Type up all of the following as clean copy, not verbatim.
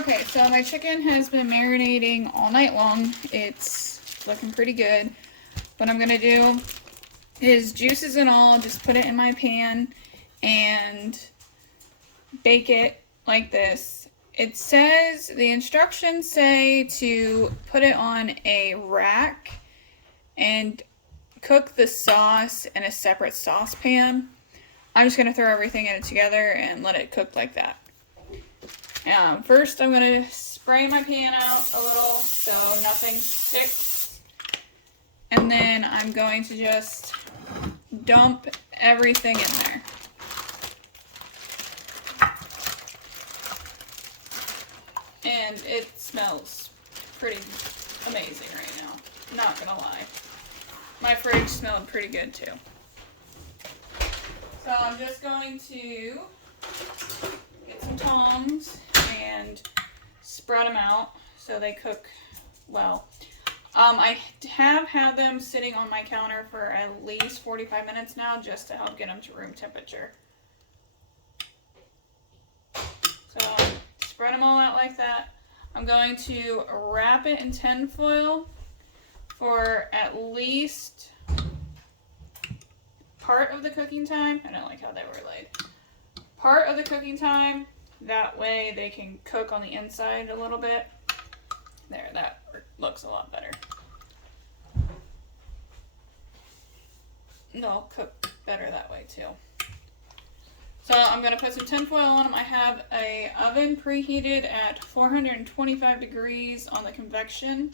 Okay, so my chicken has been marinating all night long. It's looking pretty good. What I'm gonna do is, juices and all, just put it in my pan and bake it like this. It says, the instructions say to put it on a rack and cook the sauce in a separate saucepan. I'm just gonna throw everything in it together and let it cook like that. First I'm gonna spray my pan out a little so nothing sticks. And then I'm going to just dump everything in there. And it smells pretty amazing right now, not gonna lie. My fridge smelled pretty good too. So I'm just going to get some tongs and spread them out so they cook well. I have had them sitting on my counter for at least 45 minutes now, just to help get them to room temperature. So spread them all out like that. I'm going to wrap it in tin foil for at least part of the cooking time. I don't like how they were laid. Part of the cooking time. That way they can cook on the inside a little bit. There, that looks a lot better. They'll cook better that way too. So I'm going to put some tin foil on them. I have a oven preheated at 425 degrees on the convection.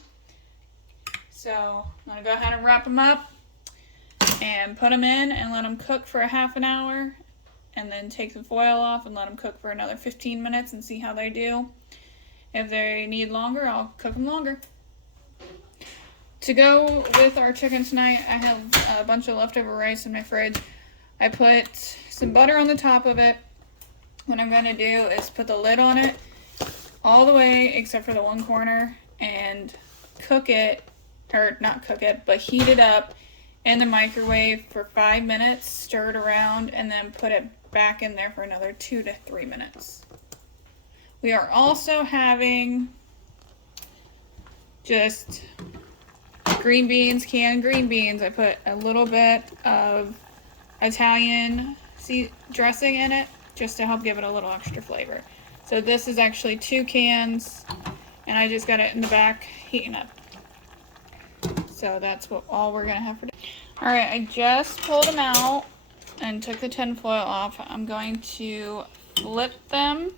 So I'm going to go ahead and wrap them up and put them in and let them cook for a half an hour. And then take the foil off and let them cook for another 15 minutes and see how they do. If they need longer, I'll cook them longer. To go with our chicken tonight, I have a bunch of leftover rice in my fridge. I put some butter on the top of it. What I'm going to do is put the lid on it all the way except for the one corner and cook it, or not cook it, but heat it up in the microwave for 5 minutes, stir it around, and then put it back in there for another 2 to 3 minutes. We are also having just green beans, canned green beans. I put a little bit of Italian dressing in it just to help give it a little extra flavor. So this is actually 2 cans, and I just got it in the back heating up. So that's all we're gonna have for today. Alright, I just pulled them out and took the tin foil off. I'm going to flip them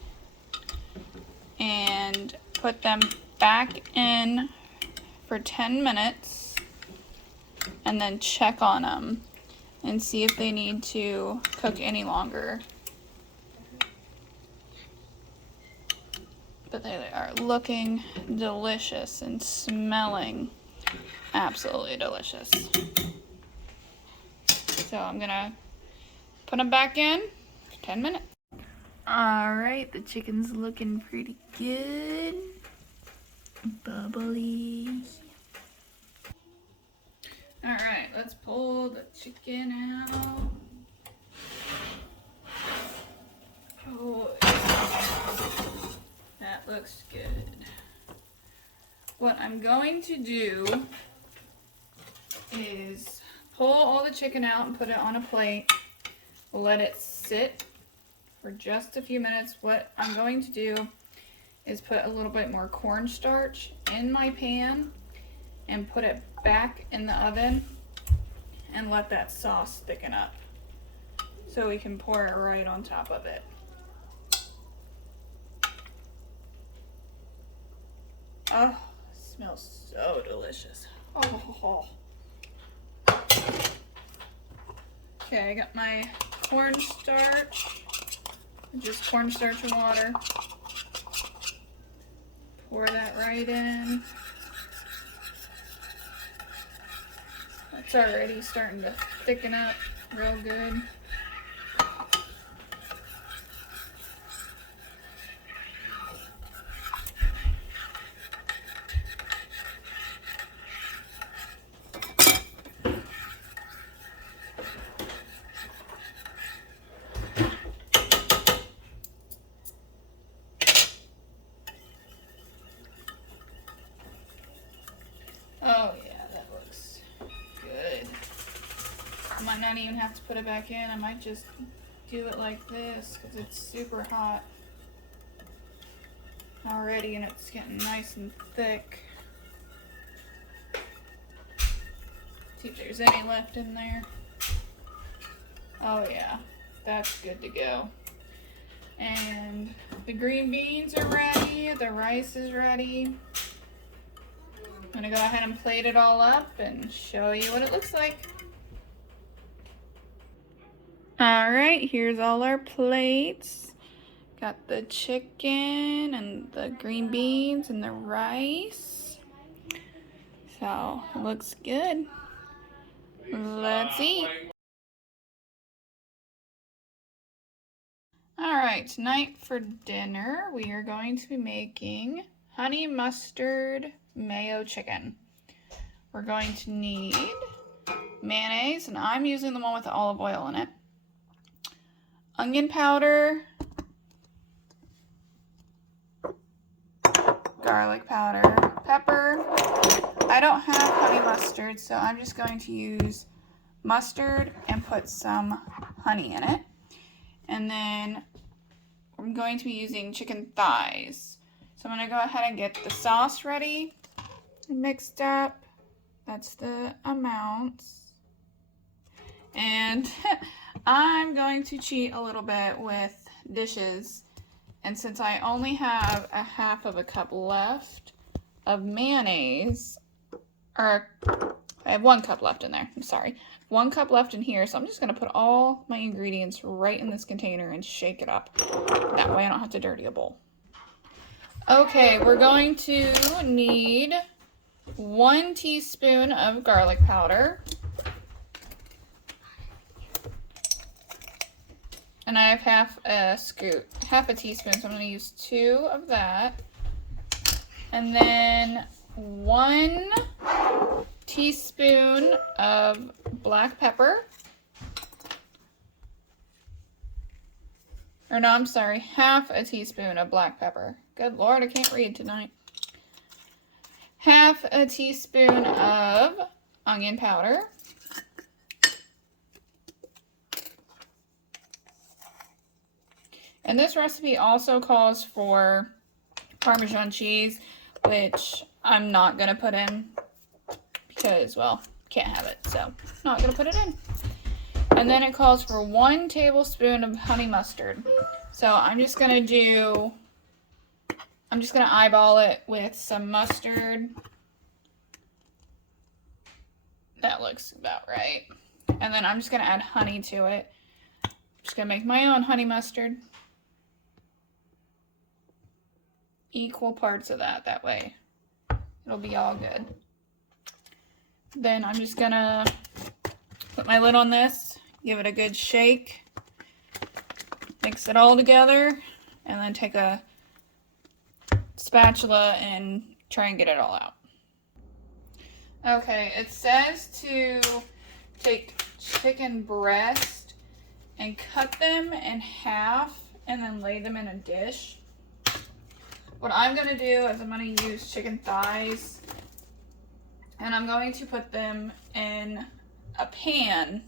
and put them back in for 10 minutes and then check on them and see if they need to cook any longer. But they are looking delicious and smelling absolutely delicious. So I'm gonna put them back in for 10 minutes. Alright, the chicken's looking pretty good. Bubbly. Alright, let's pull the chicken out. Oh, that looks good. What I'm going to do is pull all the chicken out and put it on a plate. Let it sit for just a few minutes. What I'm going to do is put a little bit more cornstarch in my pan and put it back in the oven and let that sauce thicken up so we can pour it right on top of it. Oh, it smells so delicious. Oh. Okay, I got my cornstarch, just cornstarch and water. Pour that right in. It's already starting to thicken up real good. might not even have to put it back in. I might just do it like this because it's super hot already and it's getting nice and thick. See if there's any left in there. Oh yeah, that's good to go. And the green beans are ready, the rice is ready. I'm gonna go ahead and plate it all up and show you what it looks like. All right, here's all our plates. Got the chicken and the green beans and the rice. So, it looks good. Let's eat. All right, tonight for dinner, we are going to be making honey mustard mayo chicken. We're going to need mayonnaise, and I'm using the one with the olive oil in it. Onion powder, garlic powder, pepper. I don't have honey mustard, so I'm just going to use mustard and put some honey in it. And then I'm going to be using chicken thighs. So I'm going to go ahead and get the sauce ready, mixed up. That's the amounts. And I'm going to cheat a little bit with dishes. And since I only have a half of a cup left of mayonnaise, or I have 1 cup left in there, I'm sorry. 1 cup left in here, so I'm just going to put all my ingredients right in this container and shake it up. That way I don't have to dirty a bowl. Okay, we're going to need 1 teaspoon of garlic powder. And I have half a teaspoon, so I'm going to use 2 of that. And then 1 teaspoon of black pepper. Or no, I'm sorry, half a teaspoon of black pepper. Good Lord, I can't read tonight. Half a teaspoon of onion powder. And this recipe also calls for Parmesan cheese, which I'm not going to put in because, well, can't have it, so not going to put it in. And then it calls for 1 tablespoon of honey mustard. So I'm just going to eyeball it with some mustard. That looks about right. And then I'm just going to add honey to it. I'm just going to make my own honey mustard. Equal parts of that way it'll be all good. Then I'm just gonna put my lid on this, give it a good shake, mix it all together, and then take a spatula and try and get it all out. Okay, it says to take chicken breast and cut them in half and then lay them in a dish. What I'm going to do is I'm going to use chicken thighs and I'm going to put them in a pan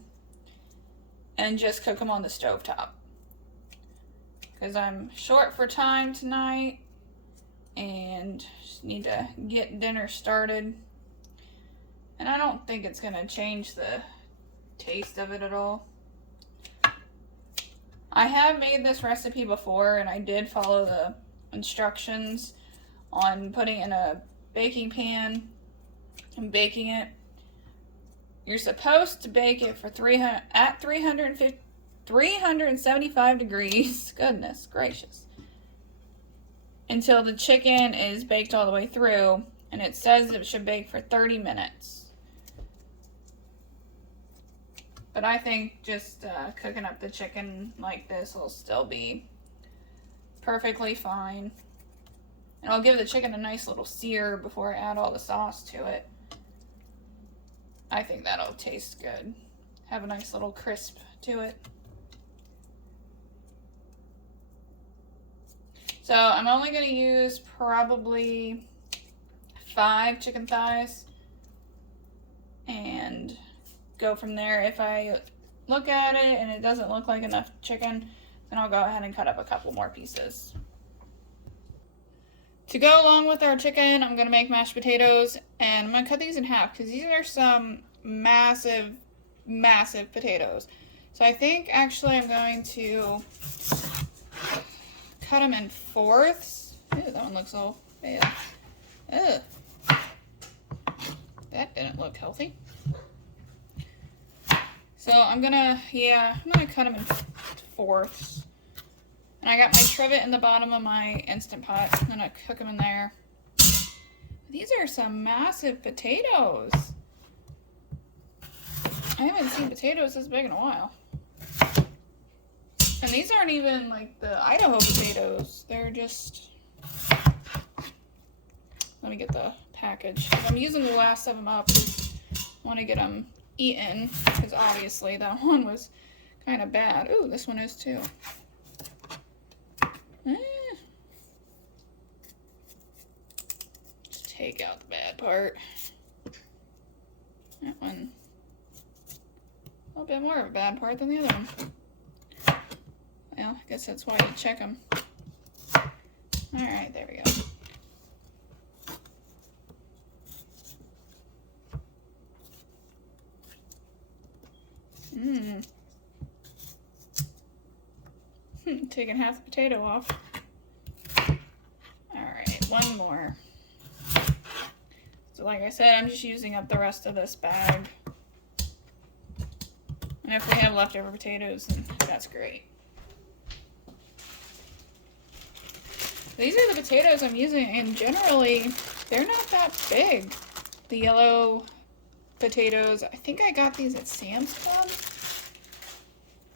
and just cook them on the stovetop. Because I'm short for time tonight and just need to get dinner started. And I don't think it's going to change the taste of it at all. I have made this recipe before and I did follow the instructions on putting in a baking pan and baking it. You're supposed to bake it for 375 degrees. Goodness gracious. Until the chicken is baked all the way through, and it says it should bake for 30 minutes. But I think just cooking up the chicken like this will still be perfectly fine. And I'll give the chicken a nice little sear before I add all the sauce to it. I think that'll taste good. Have a nice little crisp to it. So I'm only going to use probably 5 chicken thighs and go from there. If I look at it and it doesn't look like enough chicken, then I'll go ahead and cut up a couple more pieces. To go along with our chicken, I'm going to make mashed potatoes, and I'm going to cut these in half because these are some massive, massive potatoes. So I think actually I'm going to cut them in fourths. Ew, that one looks all bad. Ugh. That didn't look healthy. So I'm gonna cut them in fourths. And I got my trivet in the bottom of my Instant Pot. I'm gonna cook them in there. These are some massive potatoes. I haven't seen potatoes this big in a while. And these aren't even like the Idaho potatoes. They're just... Let me get the package. I'm using the last of them up. I want to get them eaten because obviously that one was kind of bad. Ooh, this one is too. Just take out the bad part. That one, a little bit more of a bad part than the other one. Well, I guess that's why you check them. Alright, there we go. Taking half the potato off. Alright, one more. So like I said, I'm just using up the rest of this bag. And if we have leftover potatoes, then that's great. These are the potatoes I'm using, and generally, they're not that big. The yellow potatoes, I think I got these at Sam's Club.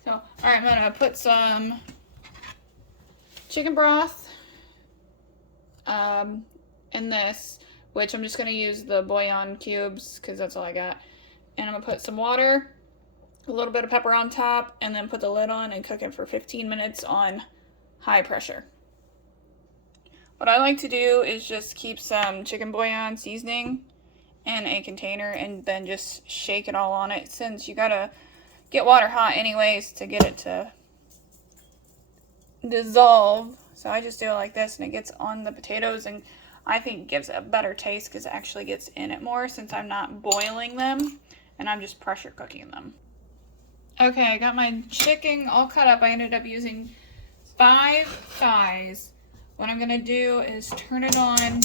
So, alright, I'm gonna put some chicken broth in this, which I'm just gonna use the bouillon cubes because that's all I got. And I'm gonna put some water, a little bit of pepper on top, and then put the lid on and cook it for 15 minutes on high pressure. What I like to do is just keep some chicken bouillon seasoning in a container and then just shake it all on it, since you gotta get water hot anyways to get it to dissolve. So I just do it like this and it gets on the potatoes, and I think it gives a better taste because it actually gets in it more since I'm not boiling them and I'm just pressure cooking them. Okay, I got my chicken all cut up. I ended up using 5 thighs. What I'm gonna do is turn it on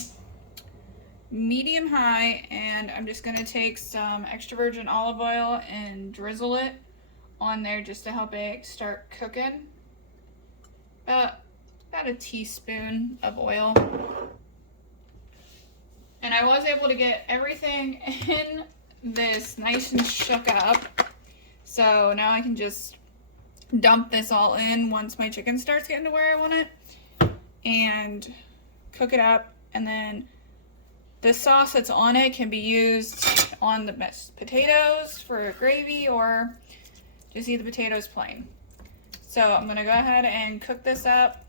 medium high, and I'm just gonna take some extra virgin olive oil and drizzle it on there just to help it start cooking. About a teaspoon of oil. And I was able to get everything in this nice and shook up. So now I can just dump this all in once my chicken starts getting to where I want it and cook it up. And then the sauce that's on it can be used on the mashed potatoes for gravy, or just eat the potatoes plain. So I'm gonna go ahead and cook this up.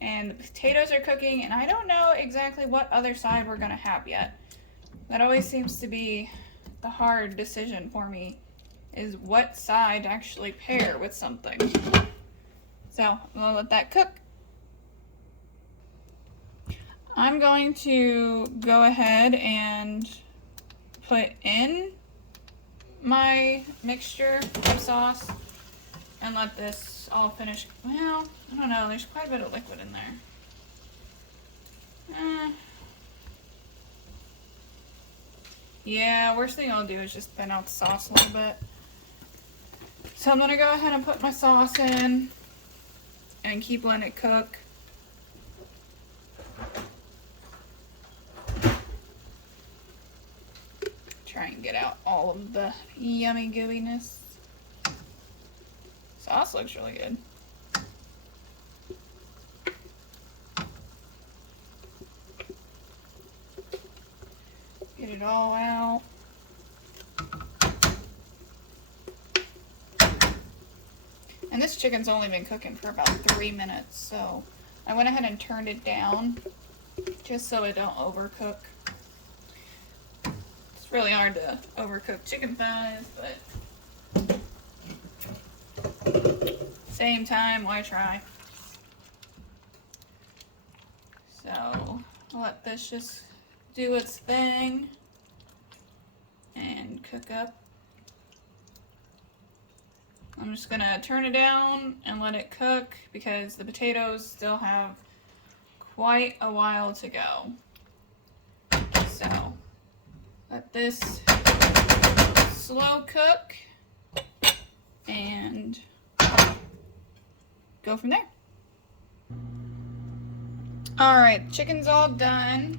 And the potatoes are cooking, and I don't know exactly what other side we're gonna have yet. That always seems to be the hard decision for me, is what side to actually pair with something. So I'm gonna let that cook. I'm going to go ahead and put in my mixture of sauce and let this all finish. Well, I don't know, there's quite a bit of liquid in there. Yeah, worst thing I'll do is just thin out the sauce a little bit. So I'm gonna go ahead and put my sauce in and keep letting it cook. Try and get out all of the yummy gooiness. Sauce looks really good. Get it all out. And this chicken's only been cooking for about 3 minutes, so I went ahead and turned it down just so it don't overcook. It's really hard to overcook chicken thighs, but Same time, why try? So let this just do its thing and cook up. I'm just gonna turn it down and let it cook because the potatoes still have quite a while to go. So let this slow cook and go from there. Alright, chicken's all done.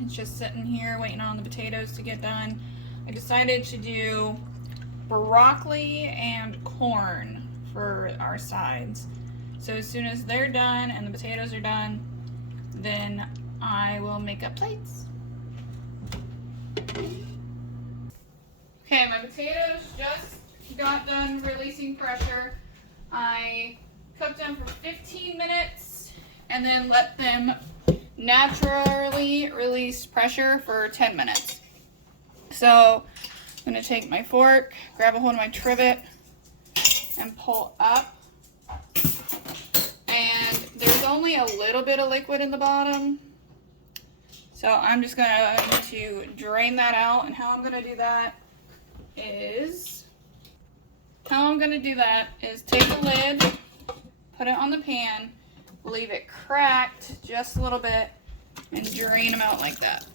It's just sitting here waiting on the potatoes to get done. I decided to do broccoli and corn for our sides. So as soon as they're done and the potatoes are done, then I will make up plates. Okay, my potatoes just got done releasing pressure. I cooked them for 15 minutes and then let them naturally release pressure for 10 minutes. So I'm going to take my fork, grab a hold of my trivet, and pull up. And there's only a little bit of liquid in the bottom. So I'm just going to drain that out. And how I'm going to do that is take the lid, put it on the pan, leave it cracked just a little bit, and drain them out like that.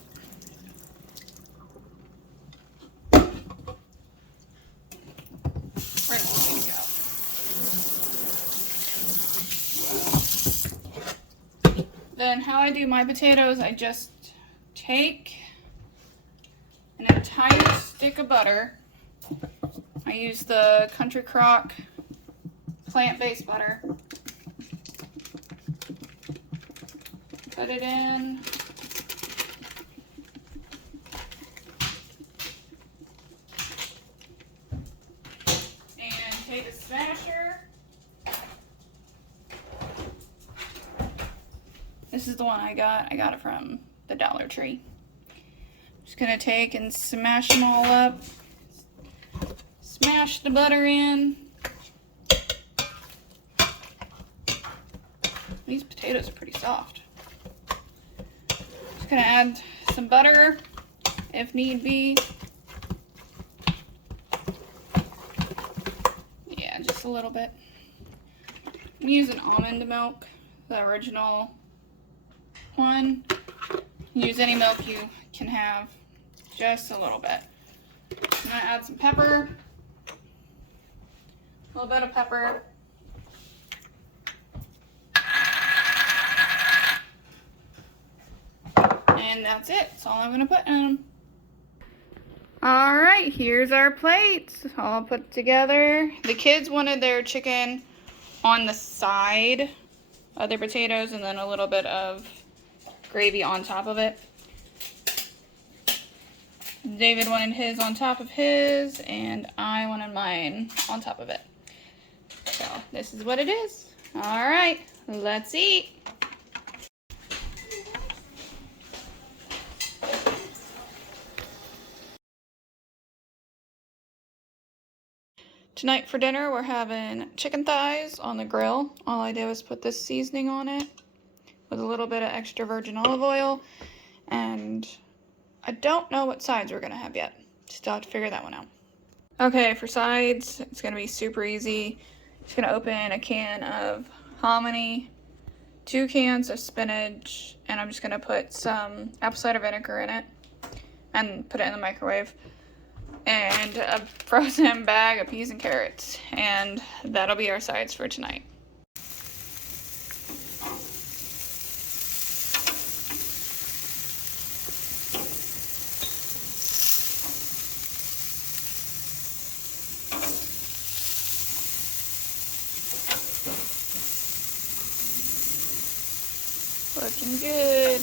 Then how I do my potatoes, I just take an entire stick of butter. I use the Country Crock plant-based butter. Put it in. And take a smasher. This is the one I got. I got it from the Dollar Tree. Just gonna take and smash them all up. Smash the butter in. These potatoes are pretty soft. Just gonna add some butter if need be. Yeah, just a little bit. I'm using almond milk, the original one. Use any milk you can have, just a little bit. I'm gonna add some pepper, a little bit of pepper. And that's it. That's all I'm gonna put in them. All right, here's our plates all put together. The kids wanted their chicken on the side of their potatoes and then a little bit of gravy on top of it. David wanted his on top of his, and I wanted mine on top of it. So this is what it is. All right, let's eat. Tonight for dinner, we're having chicken thighs on the grill. All I did was put this seasoning on it with a little bit of extra virgin olive oil, and I don't know what sides we're gonna have yet. Still have to figure that one out. Okay, for sides, it's gonna be super easy. Just gonna open a can of hominy, 2 cans of spinach, and I'm just gonna put some apple cider vinegar in it and put it in the microwave. And a frozen bag of peas and carrots, and that'll be our sides for tonight. Looking good.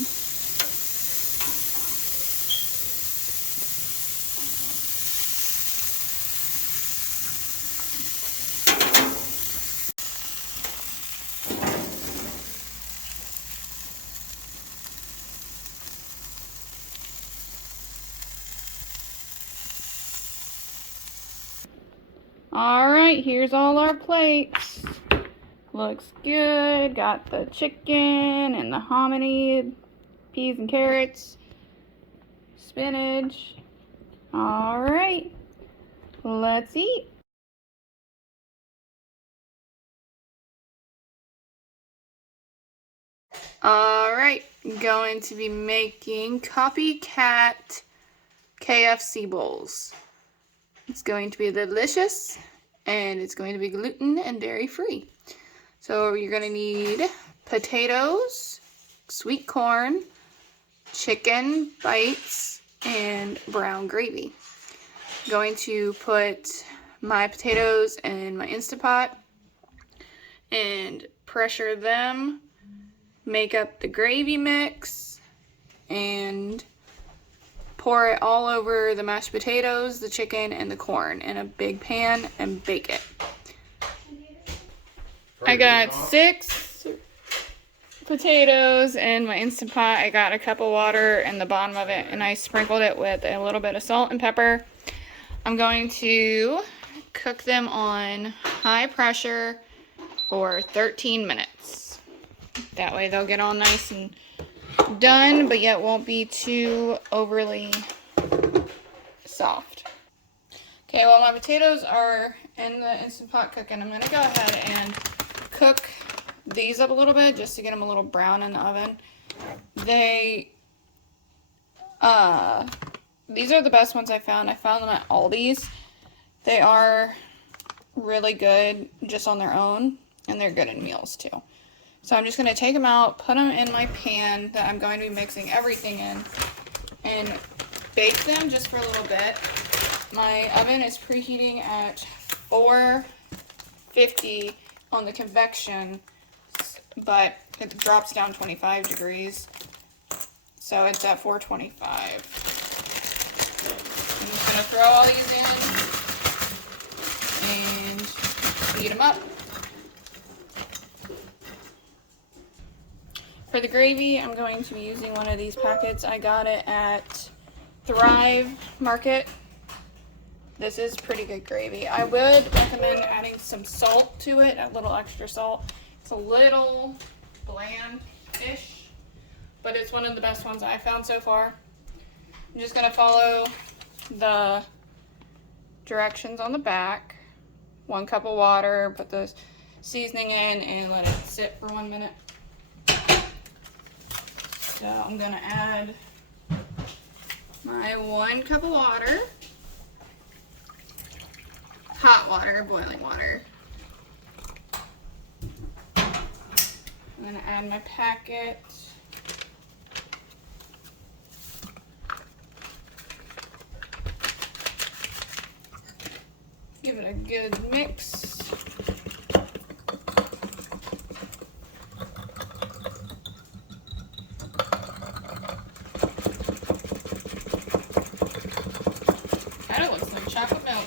Alright, here's all our plates. Looks good. Got the chicken and the hominy, peas and carrots, spinach. Alright, let's eat. Alright, going to be making copycat KFC bowls. It's going to be delicious and it's going to be gluten and dairy free. So you're going to need potatoes, sweet corn, chicken bites, and brown gravy. I'm going to put my potatoes in my Instant Pot and pressure them, make up the gravy mix, and pour it all over the mashed potatoes, the chicken, and the corn in a big pan and bake it. I got 6 potatoes in my Instant Pot. I got a cup of water in the bottom of it, and I sprinkled it with a little bit of salt and pepper. I'm going to cook them on high pressure for 13 minutes. That way they'll get all nice and done, but yet won't be too overly soft. Okay, while my potatoes are in the Instant Pot cooking, I'm going to go ahead and cook these up a little bit just to get them a little brown in the oven. These are the best ones I found. I found them at Aldi's. They are really good just on their own, and they're good in meals too. So I'm just going to take them out, put them in my pan that I'm going to be mixing everything in, and bake them just for a little bit. My oven is preheating at 450 on the convection, but it drops down 25 degrees, so it's at 425. I'm just going to throw all these in and heat them up. For the gravy, I'm going to be using one of these packets. I got it at Thrive Market. This is pretty good gravy. I would recommend adding some salt to it, a little extra salt. It's a little bland-ish, but it's one of the best ones I found so far. I'm just gonna follow the directions on the back. 1 cup of water, put the seasoning in, and let it sit for 1 minute. So I'm gonna add my 1 cup of water. Hot water, boiling water. I'm gonna add my packet. Give it a good mix. Kind of looks like chocolate milk.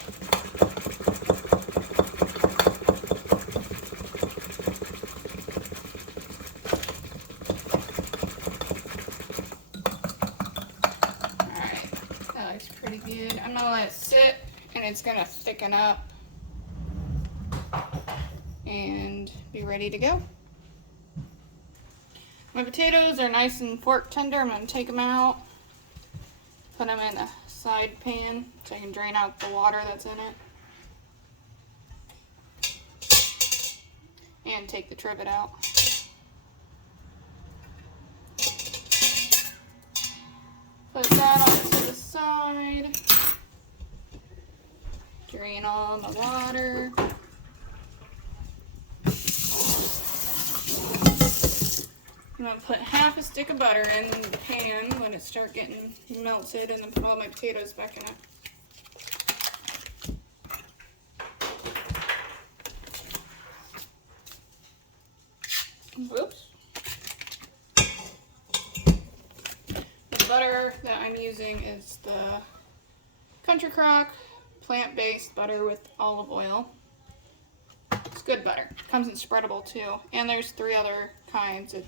Pretty good. I'm gonna let it sit and it's gonna thicken up and be ready to go. My potatoes are nice and fork tender. I'm gonna take them out, put them in a side pan so I can drain out the water that's in it, and take the trivet out. Put that onto the side. Drain all the water. I'm going to put half a stick of butter in the pan, let it start getting melted, and then put all my potatoes back in it. Whoops. The butter that I'm using is the Country Crock plant-based butter with olive oil. It's good butter. It comes in spreadable too. And there's 3 other kinds. It's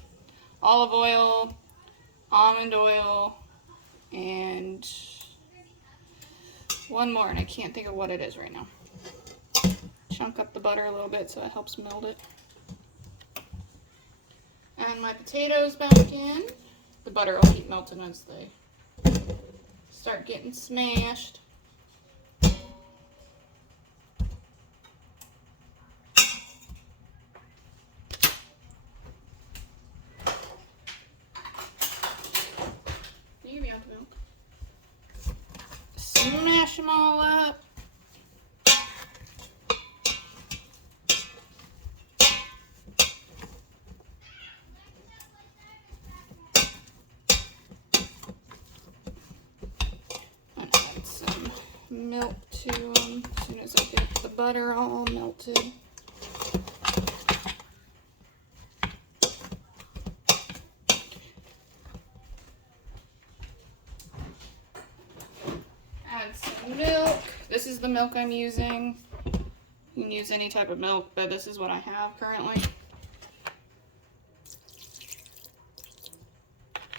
olive oil, almond oil, and one more, and I can't think of what it is right now. chunk up the butter a little bit so it helps meld it. And my potatoes back in. The butter will keep melting as they start getting smashed. You give me out the milk. Smash them all up. Milk to them as soon as I get the butter all melted. Add some milk. This is the milk I'm using. You can use any type of milk, but this is what I have currently.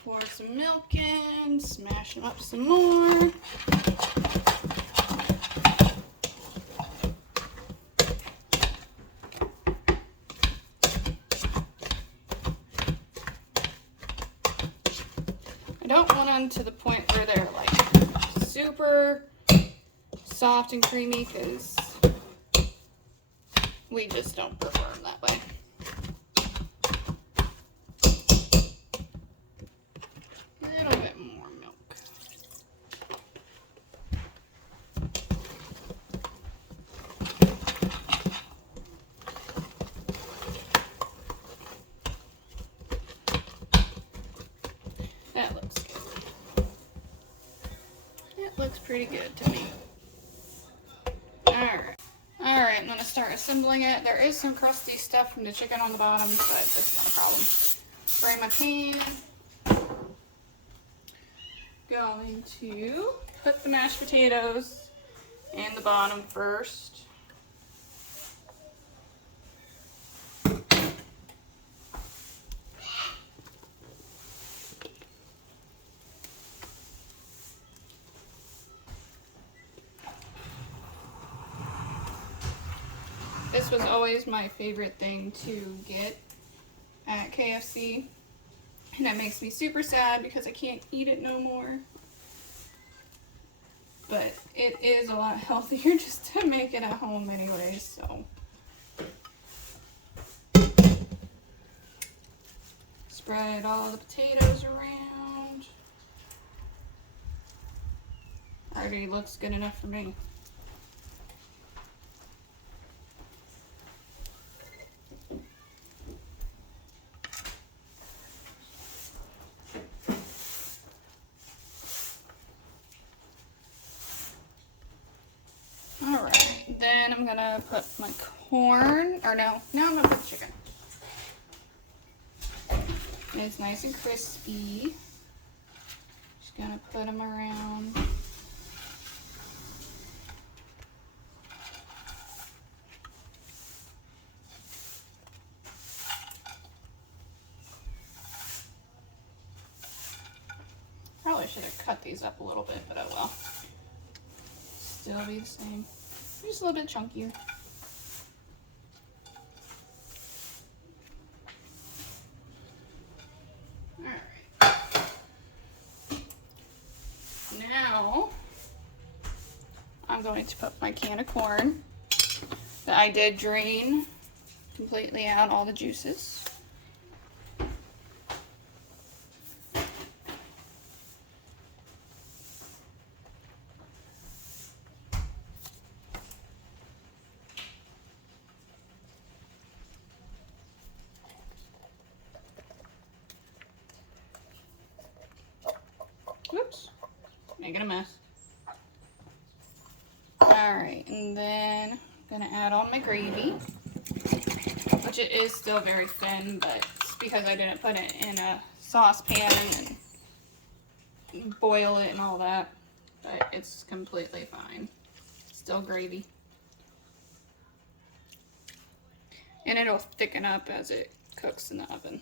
Pour some milk in, smash them up some more. I don't want them to the point where they're like super soft and creamy because we just don't prefer them that way. A little bit more milk. That looks good. It looks pretty good to me. Alright. Alright, I'm going to start assembling it. There is some crusty stuff from the chicken on the bottom, but that's not a problem. Spray my pan. Going to put the mashed potatoes in the bottom first. This was always my favorite thing to get at KFC, and that makes me super sad because I can't eat it no more. But it is a lot healthier just to make it at home anyways, so. Spread all the potatoes around. Already looks good enough for me. Alright, then I'm gonna put my corn, or no, now I'm gonna put the chicken. It's nice and crispy. Just gonna put them around. Probably should have cut these up a little bit, but oh well. Still be the same. Just a little bit chunkier. Alright. Now, I'm going to put my can of corn that I did drain completely out all the juices. Whoops, making a mess. Alright, and then I'm gonna add all my gravy, which it is still very thin, but it's because I didn't put it in a saucepan and boil it and all that, but it's completely fine. Still gravy. And it'll thicken up as it cooks in the oven.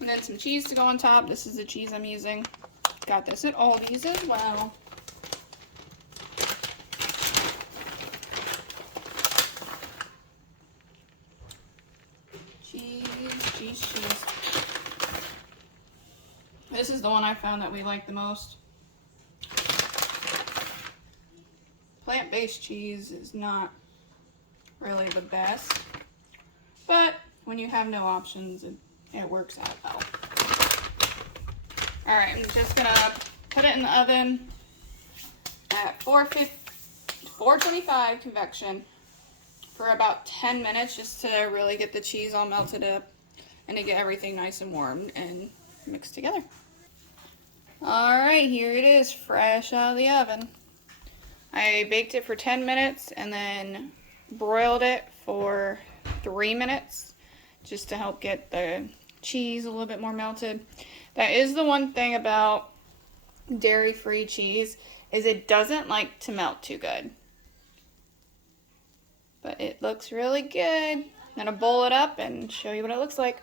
And then some cheese to go on top. This is the cheese I'm using. Got this at Aldi's as well. Cheese, cheese, cheese. This is the one I found that we like the most. Plant-based cheese is not really the best, but when you have no options, it works out well. All right, I'm just gonna put it in the oven at 425 convection for about 10 minutes, just to really get the cheese all melted up and to get everything nice and warm and mixed together. All right, here it is, fresh out of the oven. I baked it for 10 minutes and then broiled it for 3 minutes just to help get the cheese a little bit more melted. That is the one thing about dairy-free cheese, is it doesn't like to melt too good. But it looks really good. I'm gonna bowl it up and show you what it looks like.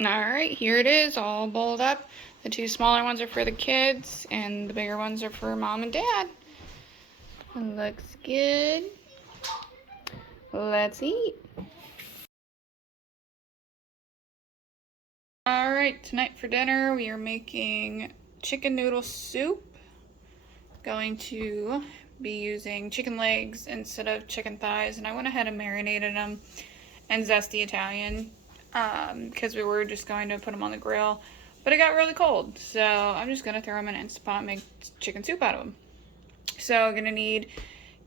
Alright, here it is, all bowled up. The two smaller ones are for the kids, and the bigger ones are for mom and dad. It looks good. Let's eat. Alright, tonight for dinner we are making chicken noodle soup. Going to be using chicken legs instead of chicken thighs, and I went ahead and marinated them in Zesty Italian because we were just going to put them on the grill, but it got really cold, so I'm just going to throw them in an Instant Pot and make chicken soup out of them. So I'm going to need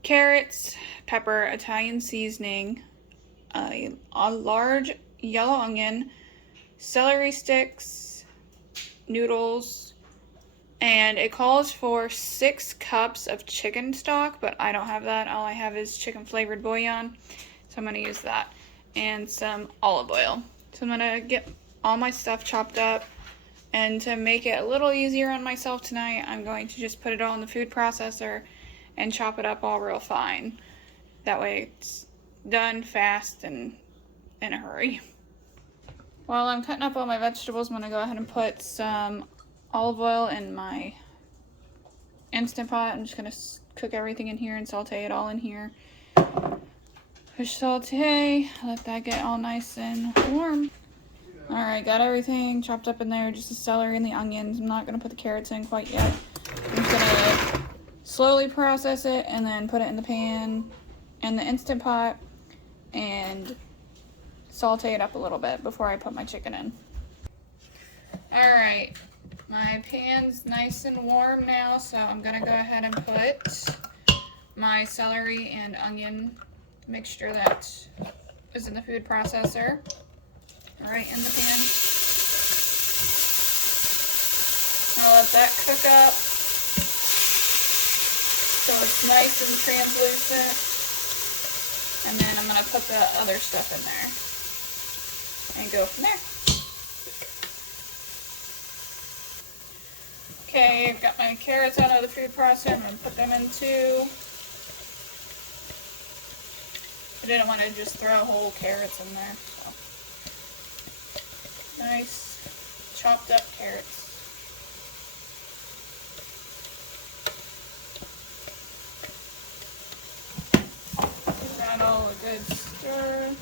carrots, pepper, Italian seasoning, a large yellow onion, celery sticks, noodles, and it calls for 6 cups of chicken stock, but I don't have that. All I have is chicken flavored bouillon, so I'm going to use that, and some olive oil. So I'm going to get all my stuff chopped up, and to make it a little easier on myself tonight, I'm going to just put it all in the food processor and chop it up all real fine. That way it's done fast and in a hurry. While I'm cutting up all my vegetables, I'm going to go ahead and put some olive oil in my Instant Pot. I'm just going to cook everything in here and saute it all in here. Push saute, let that get all nice and warm. Alright, got everything chopped up in there, just the celery and the onions. I'm not going to put the carrots in quite yet. I'm just going to slowly process it and then put it in the pan in the Instant Pot and saute it up a little bit before I put my chicken in. Alright, my pan's nice and warm now, so I'm going to go ahead and put my celery and onion mixture that is in the food processor right in the pan. I'll let that cook up so it's nice and translucent, and then I'm going to put the other stuff in there and go from there. Okay, I've got my carrots out of the food processor. I'm going to put them in too. I didn't want to just throw whole carrots in there. So. Nice chopped up carrots. Give that all a good stir.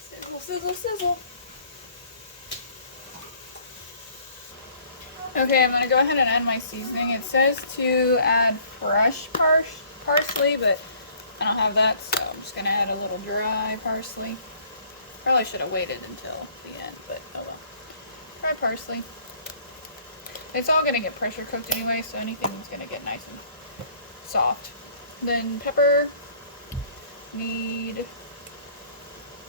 Sizzle, sizzle, sizzle. Okay, I'm going to go ahead and add my seasoning. It says to add fresh parsley, but I don't have that, so I'm just going to add a little dry parsley. Probably should have waited until the end, but oh well. Dry parsley. It's all going to get pressure cooked anyway, so anything's going to get nice and soft. Then pepper. Need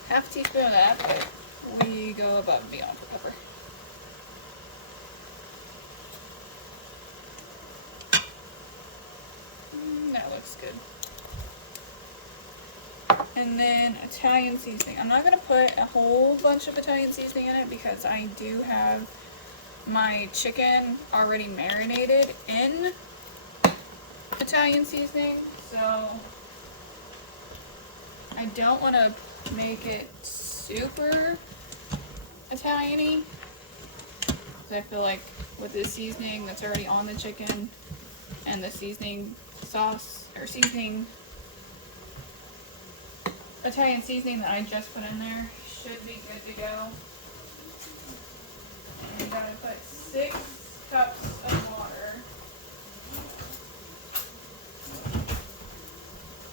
half a teaspoon of that, but we go above and beyond for pepper. That looks good. And then Italian seasoning. I'm not going to put a whole bunch of Italian seasoning in it because I do have my chicken already marinated in Italian seasoning, so I don't want to make it super Italian-y, because I feel like with this seasoning that's already on the chicken and the seasoning sauce, or seasoning, Italian seasoning that I just put in there, should be good to go. And I'm going to put 6 cups of water.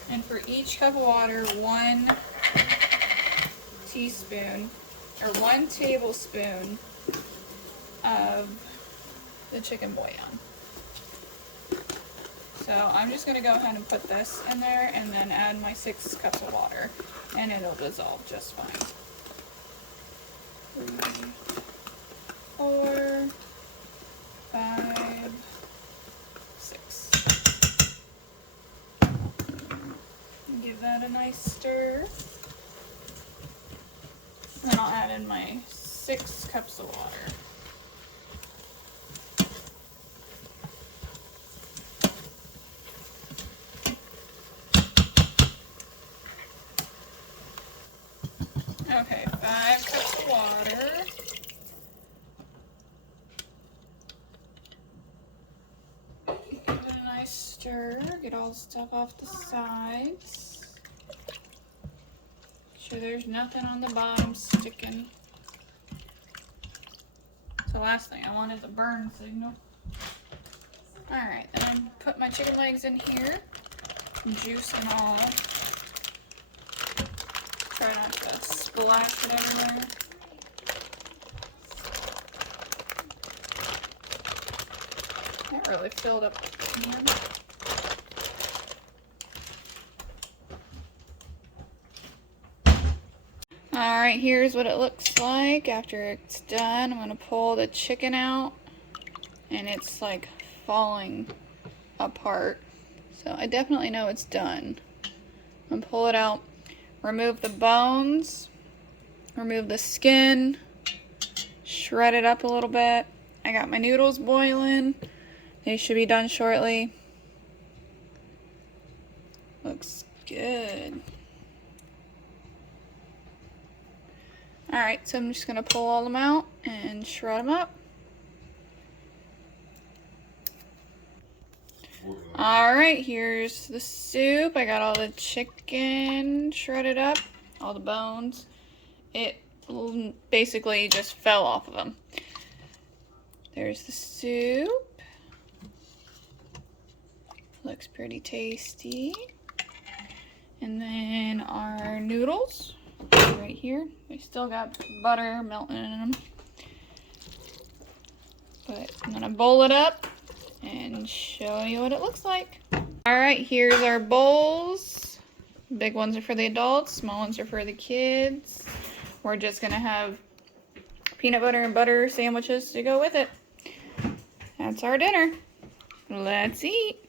And for each cup of water, 1 teaspoon or 1 tablespoon of the chicken bouillon. So I'm just going to go ahead and put this in there and then add my 6 cups of water, and it'll dissolve just fine. 3, 4, 5, 6. Give that a nice stir. And then I'll add in my 6 cups of water. Okay, 5 cups of water. Give it a nice stir. Get all the stuff off the sides. Make sure there's nothing on the bottom sticking. It's the last thing I want is a burn signal. Alright, then I put my chicken legs in here. Juice them all. Try not to splash it everywhere. That really filled up the pan. Alright, here's what it looks like after it's done. I'm going to pull the chicken out, and it's like falling apart. So I definitely know it's done. I'm going to pull it out, remove the bones, remove the skin, shred it up a little bit. I got my noodles boiling. They should be done shortly. Looks good. Alright, so I'm just going to pull all them out and shred them up. Alright, here's the soup. I got all the chicken shredded up, all the bones. It basically just fell off of them. There's the soup. Looks pretty tasty. And then our noodles right here. They still got butter melting in them. But I'm gonna bowl it up and show you what it looks like. Alright, here's our bowls. Big ones are for the adults, small ones are for the kids. We're just gonna have peanut butter and butter sandwiches to go with it. That's our dinner. Let's eat.